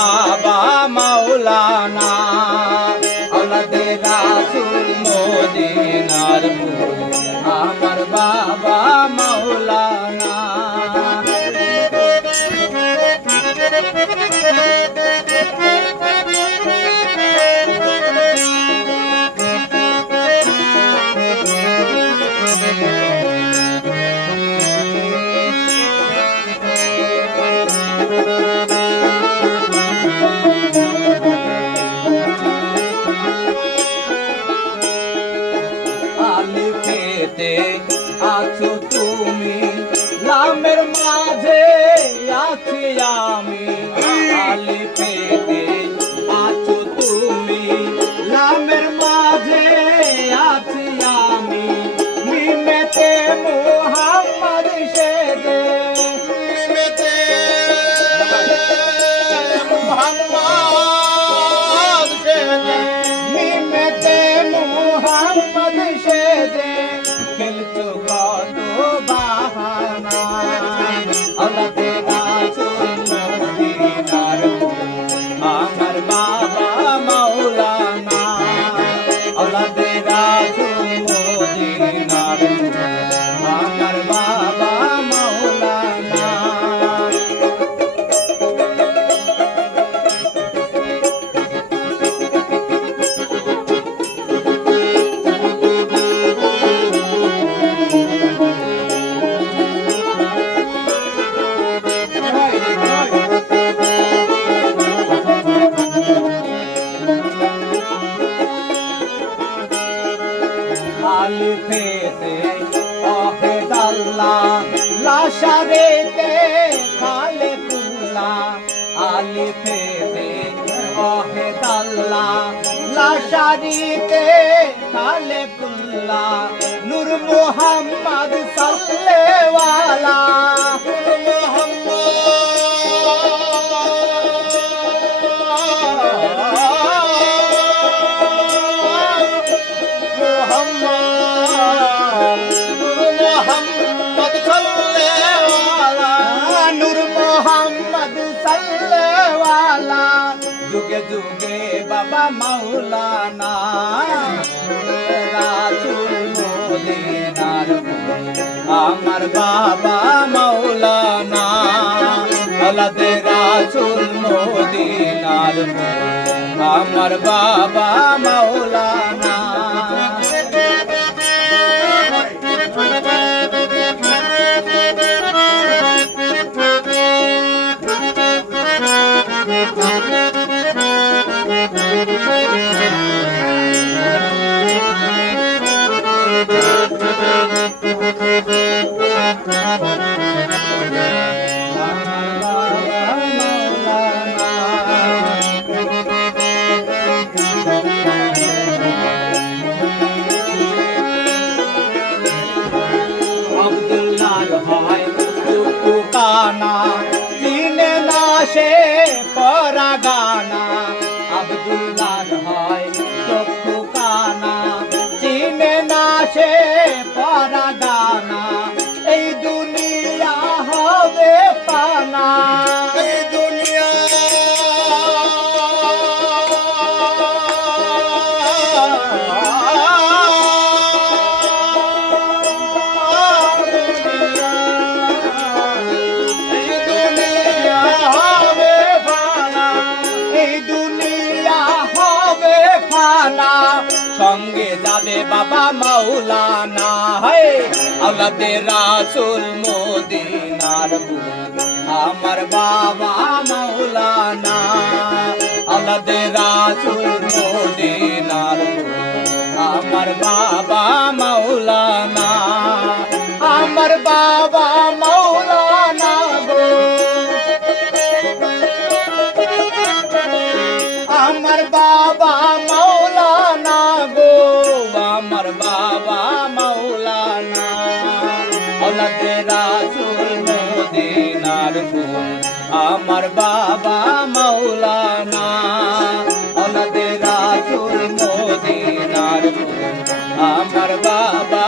বাবা মাওলানা আওলাদে রাসূল মদিনার ফুল আমার বাবা মাওলানা আলিফেতে আছো তুমি লামের মাঝে আছি আমি আলিফেতে আছো তুমি লামের মাঝে আছি আমি মিমেতে মুহাম্মদ সেজে মিমেতে মুহাম্মদ সেজে মিমেতে মুহাম্মদ সেজে খেলছো কত বাহানা আওলাদে রাসূল মদিনার আমার বাবা মাওলানা আওলাদে রাসূল মদিনার আমার বাবা মাওলানা আলিফেতে আল্লাহ লাশারেতে খালেকুল্লাহ আলিফেতে আল্লাহ লাশারিতে খালেকুল্লাহ নূর মুহাম্মদ সাল্লেওয়ালা যুগে যুগে বাবা মাওলানা রাসূল মদিনার আমার বাবা মাওলানা আওলাদে রাসূল মদিনার আমার বাবা মাওলানা চিনে না সে পরা গানা আব্দুল্লাহ হয় চক্ষু কানা চিনে না সে পরা গানা এই দুনিয়া হবে পানা এই দুনিয়া সঙ্গে যাবে বাবা মাওলানা হে আওলাদে রাসূল মদিনার আমার বাবা মাওলানা আওলাদে রাসূল মদিনার আমার বাবা মাওলানা আমার বাবা মাওলানা গো আমার বাবা মাওলানা গো আমার বাবা মাওলানা আওলাদে রাসূল মদিনার আমার বাবা মাওলানা আওলাদে রাসূল মদিনার আমার বাবা